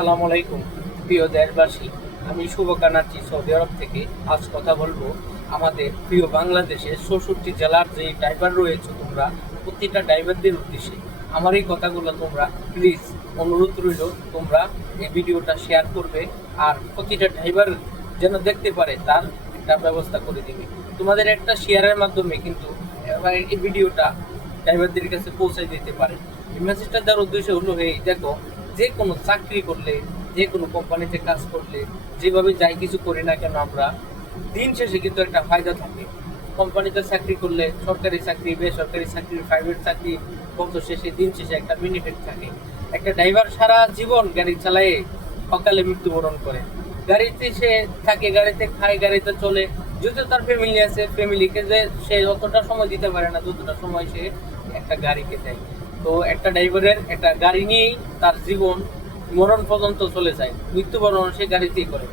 আসসালামু আলাইকুম প্রিয় দেশবাসী। আমি শুভ কানাচ্ছি সৌদি আরব থেকে। আজ কথা বলবো আমাদের প্রিয় বাংলাদেশের ৬৪ জেলার যে ড্রাইভার রয়েছে তোমরা, প্রতিটা ড্রাইভারদের উদ্দেশ্যে আমার এই কথাগুলো তোমরা প্লিজ অনুরোধ রইল, তোমরা এই ভিডিওটা শেয়ার করবে আর প্রতিটা ড্রাইভার যেন দেখতে পারে তার একটা ব্যবস্থা করে দিবে। তোমাদের একটা শেয়ারের মাধ্যমে কিন্তু এই ভিডিওটা ড্রাইভারদের কাছে পৌঁছে দিতে পারে। এই মেসেজটা দেওয়ার উদ্দেশ্য হলো, এই দেখো, যে কোনো চাকরি করলে, যে কোনো কোম্পানিতে কাজ করলে, যেভাবে যাই কিছু করি না কেন, আমরা দিন শেষে কিন্তু একটা ফায়দা থাকে। কোম্পানিতে চাকরি করলে, সরকারি চাকরি, বেসরকারি চাকরি, প্রাইভেট চাকরি, বছর শেষে দিন শেষে একটা বেনিফিট থাকে। একটা ড্রাইভার সারা জীবন গাড়ি চালায় সকালে মৃত্যুবরণ করে। গাড়িতে সে থাকে, গাড়িতে খায়, গাড়িতে চলে। যদিও তার ফ্যামিলি আছে, ফ্যামিলিকে যে সে যতটা সময় দিতে পারে না, যতটা সময় সে একটা গাড়িকে দেয়। তো একটা ড্রাইভারের একটা গাড়ি নিয়েই তার জীবন মরণ পর্যন্ত চলে যায়, মৃত্যুবরণ সে গাড়িতেই করে।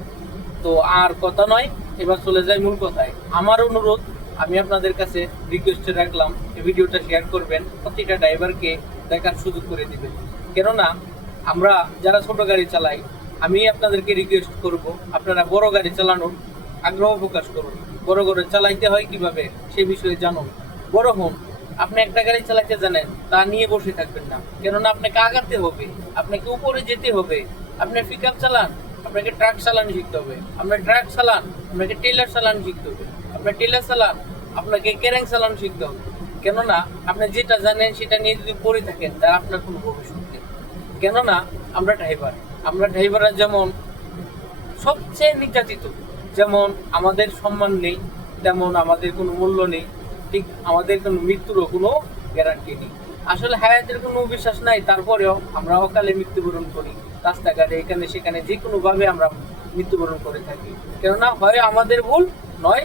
তো আর কথা নয়, এবার চলে যায় মূল কথায়। আমার অনুরোধ, আমি আপনাদের কাছে রিকোয়েস্টে রাখলাম, এই ভিডিওটা শেয়ার করবেন, প্রতিটা ড্রাইভারকে দেখার সুযোগ করে দিবেন। কেননা আমরা যারা ছোট গাড়ি চালাই, আমি আপনাদেরকে রিকোয়েস্ট করব, আপনারা বড় গাড়ি চালানোর আগ্রহ প্রকাশ করুন। বড় করে চালাইতে হয় কিভাবে সে বিষয়ে জানুন, বড় হন। আপনি একটা গাড়ি চালাতে জানেন, তা নিয়ে বসে থাকবেন না। কেননা আপনাকে আগাতে হবে, আপনাকে উপরে যেতে হবে। আপনি পিক আপ চালান, আপনাকে ট্রাক চালানো শিখতে হবে। আপনার ট্রাক চালান, আপনাকে টেলার চালানো শিখতে হবে। আপনার টেলার চালান, আপনাকে ক্যারেং চালানো শিখতে হবে। কেননা আপনি যেটা জানেন সেটা নিয়ে যদি পড়ে থাকেন, তা আপনার কোনো ভবিষ্যৎ নেই। কেননা আমরা ড্রাইভাররা যেমন সবচেয়ে নির্যাতিত, যেমন আমাদের সম্মান নেই, তেমন আমাদের কোনো মূল্য নেই, ঠিক আমাদের কোনো মৃত্যুরও কোনো গ্যারান্টি নেই। আসলে হায়াতের কোনো বিশ্বাস নাই, তারপরেও আমরা অকালে মৃত্যুবরণ করি। রাস্তাঘাটে এখানে সেখানে যে কোনোভাবে আমরা মৃত্যুবরণ করে থাকি। কেননা হয় আমাদের ভুল, নয়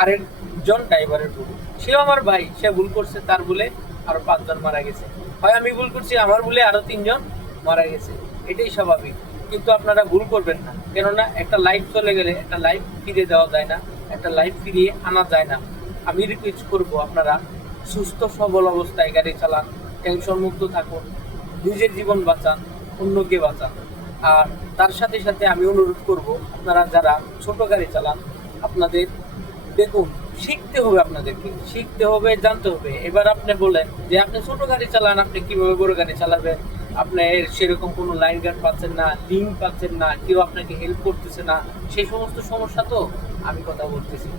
আরেকজন ড্রাইভারের ভুল। সেও আমার ভাই, সে ভুল করছে, তার ভুলে আরো 5 জন মারা গেছে। হয় আমি ভুল করছি, আমার ভুলে আরো 3 জন মারা গেছে। এটাই স্বাভাবিক। কিন্তু আপনারা ভুল করবেন না, কেননা একটা লাইফ চলে গেলে একটা লাইফ ফিরে দেওয়া যায় না, একটা লাইফ ফিরিয়ে আনা যায় না। আমি রিকোয়েস্ট করব, আপনারা সুস্থ সবল অবস্থায় গাড়ি চালান, টেনশন মুক্ত থাকুন, নিজের জীবন বাঁচান, অন্যকে বাঁচান। আর তার সাথে সাথে আমি অনুরোধ করব, আপনারা যারা ছোট গাড়ি চালান, আপনাদের দেখুন, শিখতে হবে, আপনাদেরকে শিখতে হবে, জানতে হবে। এবার আপনি বলেন যে আপনি ছোট গাড়ি চালান, আপনি কিভাবে বড় গাড়ি চালাবেন? আপনি সেরকম কোনো লাইন গার্ড পাচ্ছেন না, লিঙ্ক পাচ্ছেন না, কেউ আপনাকে হেল্প করতেছে না, সেই সমস্ত সমস্যা তো আমি কথা বলতেছি,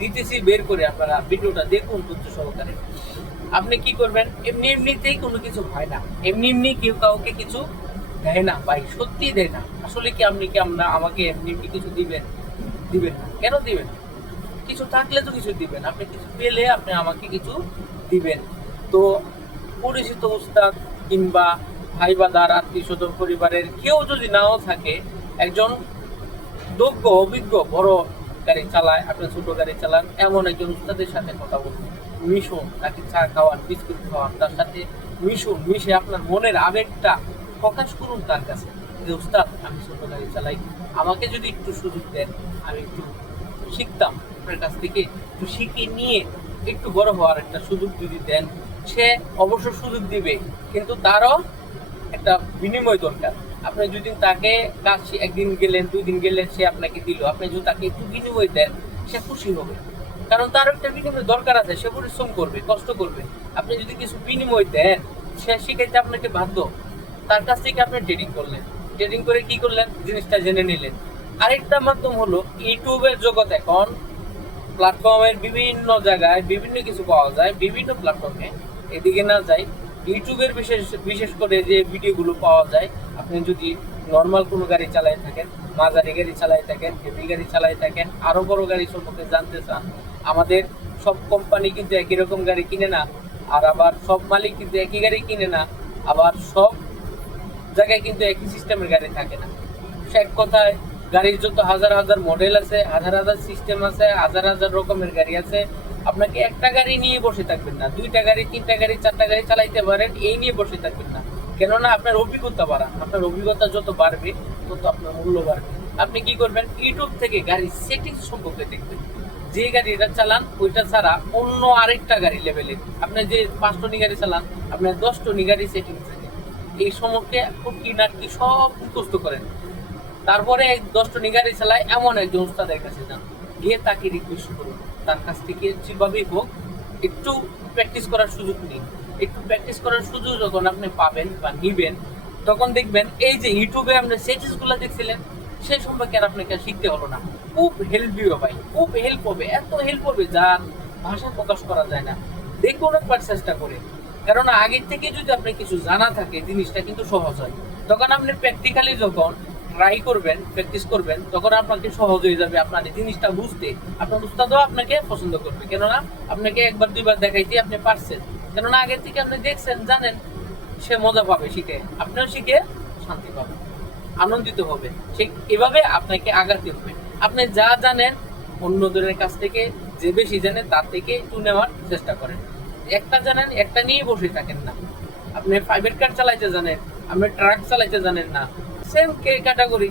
দিতেছি বের করে। আপনারা ভিডিওটা দেখুন ধৈর্য সহকারে। আপনি কি করবেন? এমনি এমনিতেই কোনো কিছু হয় না, এমনি এমনি কেউ কাউকে কিছু দেয় না ভাই, সত্যি দেয় না। আসলে কি আপনি কি আমরা আমাকে এমনি এমনি কিছু দিবেন? দিবেন না। কেন দিবেন? কিছু থাকলে তো কিছু দিবেন, আপনি কিছু পেলে আপনি আমাকে কিছু দিবেন। তো পরিচিত উস্তাদ কিংবা ভাই বাদার, আত্মীয় স্বজন, পরিবারের কেউ যদি নাও থাকে, একজন দক্ষ অভিজ্ঞ বড় গাড়ি চালায়, আপনি ছোট গাড়ি চালান, এমন একজন উস্তাদের সাথে কথা বলুন, মিশুন, তাকে চা খাওয়ান, বিস্কুট খাওয়ান, তার সাথে মিশুন, মিশে আপনার মনের আবেগটা প্রকাশ করুন তার কাছে যে উস্তাদ, আমি ছোট গাড়ি চালাই, আমাকে যদি একটু সুযোগ দেন, আমি একটু শিখতাম আপনার কাছ থেকে, একটু শিখে নিয়ে একটু বড় হওয়ার একটা সুযোগ যদি দেন। সে অবশ্য সুযোগ দিবে, কিন্তু তারও একটা বিনিময় দরকার। আপনি যদি তাকে কাজ, একদিন গেলেন, 2 দিন গেলেন, সে আপনাকে দিল, আপনি যদি তাকে একটু বিনিময় দেন, সে খুশি হবে। কারণ তার একটা বিনিময় দরকার আছে, সে পরিশ্রম করবে, কষ্ট করবে। আপনি যদি কিছু বিনিময় দেন, সে শিখাইতে আপনাকে বাধ্য। তার কাছ থেকে আপনি ট্রেডিং করলেন, ট্রেডিং করে কি করলেন? জিনিসটা জেনে নিলেন। আরেকটা মাধ্যম হলো ইউটিউবের জগৎ। এখন প্ল্যাটফর্মের বিভিন্ন জায়গায় বিভিন্ন কিছু পাওয়া যায়, বিভিন্ন প্ল্যাটফর্মে। এদিকে না যাই, ইউটিউবের বিশেষ বিশেষ করে যে ভিডিওগুলো পাওয়া যায়, আপনি যদি নর্মাল কোনো গাড়ি চালায় থাকেন, মাঝারি গাড়ি চালায় থাকেন, হেভি গাড়ি চালায় থাকেন, আরও বড় গাড়ি সম্পর্কে জানতে চান, আমাদের সব কোম্পানি কিন্তু একই রকম গাড়ি কিনে না, আর আবার সব মালিক কিন্তু একই গাড়ি কিনে না, আবার সব জায়গায় কিন্তু একই সিস্টেমের গাড়ি থাকে না। সে এক কথায়, গাড়ির যত হাজার হাজার মডেল আছে, হাজার হাজার সিস্টেম আছে, হাজার হাজার রকমের গাড়ি আছে। আপনাকে একটা গাড়ি নিয়ে বসে থাকবেন না, 2টা গাড়ি, 3টা গাড়ি, 4টা গাড়ি চালাইতে পারেন, এই নিয়ে বসে থাকবেন না। কেননা আপনার অভিজ্ঞতা বাড়ান, আপনার অভিজ্ঞতা যত বাড়বে তত আপনার মূল্য বাড়বে। আপনি কি করবেন? ইউটিউব থেকে গাড়ির সেটিংস সম্পর্কে দেখবেন। যে গাড়িটা চালান ওইটা ছাড়া অন্য আরেকটা গাড়ি লেভেলের, আপনি যে 5 টনি গাড়ি চালান, আপনার 10 টনি গাড়ি সেটিংস থাকে। এই সম্পর্কে কি না কি সব মুখস্থ করেন। তারপরে 10 গাড়ি চালায় এমন একজন উস্তাদের কাছে যান, গিয়ে তাকে রিকোয়েস্ট করুন, তার কাছ থেকে যেভাবেই হোক একটু প্র্যাকটিস করার সুযোগ নিন। একটু প্র্যাকটিস করার সুযোগ যখন আপনি পাবেন বা নিবেন, তখন দেখবেন এই যে ইউটিউবে আপনি সেটিংসগুলো দেখছিলেন সেই সম্পর্কে আর আপনাকে শিখতে হলো না। খুব হেল্প হবে ভাই, খুব হেল্প হবে, এত হেল্প হবে যা ভাষা প্রকাশ করা যায় না। দেখুন একবার চেষ্টা করে, কারণ আগের থেকে যদি আপনার কিছু জানা থাকে জিনিসটা কিন্তু সহজ হয়। তখন আপনি প্র্যাকটিক্যালি যখন ট্রাই করবেন, প্র্যাকটিস করবেন, তখন আপনাকে সহজ হয়ে যাবে আপনার এই জিনিসটা বুঝতে। আপনার উস্তাদও আপনাকে পছন্দ করবে, কেননা আপনাকে একবার দুইবার দেখাইতে আপনি পারছেন, কেননা আগের থেকে আপনি দেখছেন, জানেন। সে মজা পাবে শিখে, আপনার শিখে শান্তি পাবে, আনন্দিত হবে। সে এভাবে আপনাকে আগাতে হবে। আপনি যা জানেন অন্যদের কাছ থেকে, যে বেশি জানেন তার থেকে একটু নেওয়ার চেষ্টা করেন। একটা জানেন, একটা নিয়ে বসে থাকেন না। আপনি প্রাইভেট কার চালাইতে জানেন, আপনি ট্রাক চালাইতে জানেন না, সেম ক্যাটাগরি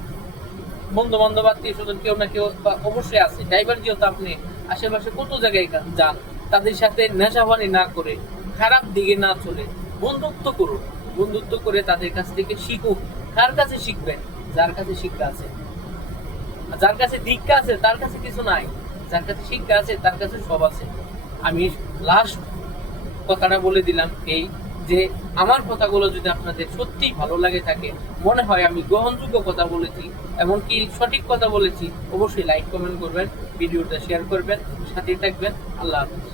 বন্ধু বান্ধব আত্মীয় স্বজন কেউ না কেউ অবশ্যই আছে। ড্রাইভার যেহেতু আপনি আশেপাশে কত জায়গায় যান, তাদের সাথে নেশাবানি না করে, খারাপ দিকে না চলে বন্ধুত্ব করুন। বন্ধুত্ব করে তাদের কাছ থেকে শিখুন। কার কাছে শিখবেন? যার কাছে শিক্ষা আছে। যার কাছে দীক্ষা আছে তার কাছে কিছু নাই, যার কাছে শিক্ষা আছে তার কাছে সব আছে। আমি লাস্ট কথাটা বলে দিলাম এই যে, আমার কথাগুলো যদি আপনাদের সত্যি ভালো লাগে থাকে, মনে হয় আমি গ্রহণযোগ্য কথা বলেছি, এমনকি সঠিক কথা বলেছি, অবশ্যই লাইক কমেন্ট করবেন, ভিডিওটা শেয়ার করবেন, সাথে থাকবেন। আল্লাহ হাফেজ।